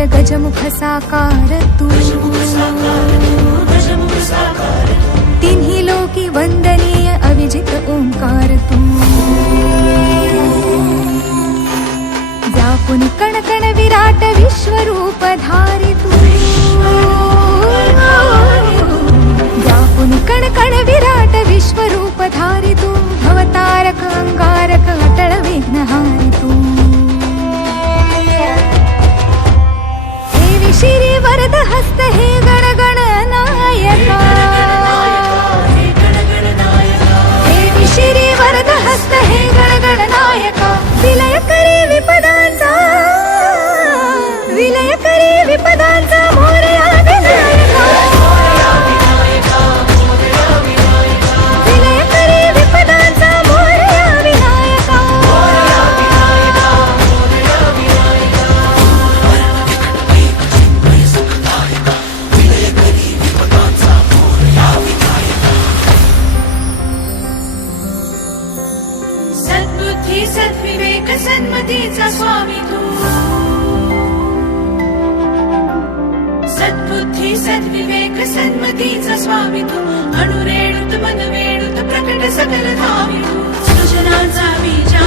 सुंदर गजमुख साकार तू, तिन्ही लोकी वंदनीय अविजित ओंकार तू, व्यापुन कण कण विराट विश्वरूप धारी तू, व्यापुन कण कण विराट विश्वरूप धारी तू, भवतारक अंगारक अटळ विघ्नहारी तू, हे शिरी वरद हस्त हे गण गण नायका, हे शिरी वरद हस्त हे गण गण नायका, विलय करी विपदांचा, विलय करी विपदांचा मोरया विनायका, विलय करी विपदांचा मोरया विनायका, सद्बुद्धी सद्विवेक सन्मतीचा स्वामी तू, सद्बुद्धी सद्विवेक सन्मतीचा स्वामी तू, अणुरेणुत मनवेणुत प्रकट सकल धामी तू, सृजनाचा बीजा